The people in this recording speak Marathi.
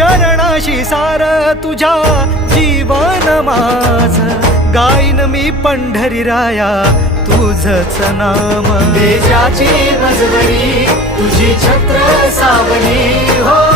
चरणाशी सार तुझ्या जीवन माझ गाईन मी पंढरी राया तुझच नाम देशाची मजबरी तुझी छत्र सावली हो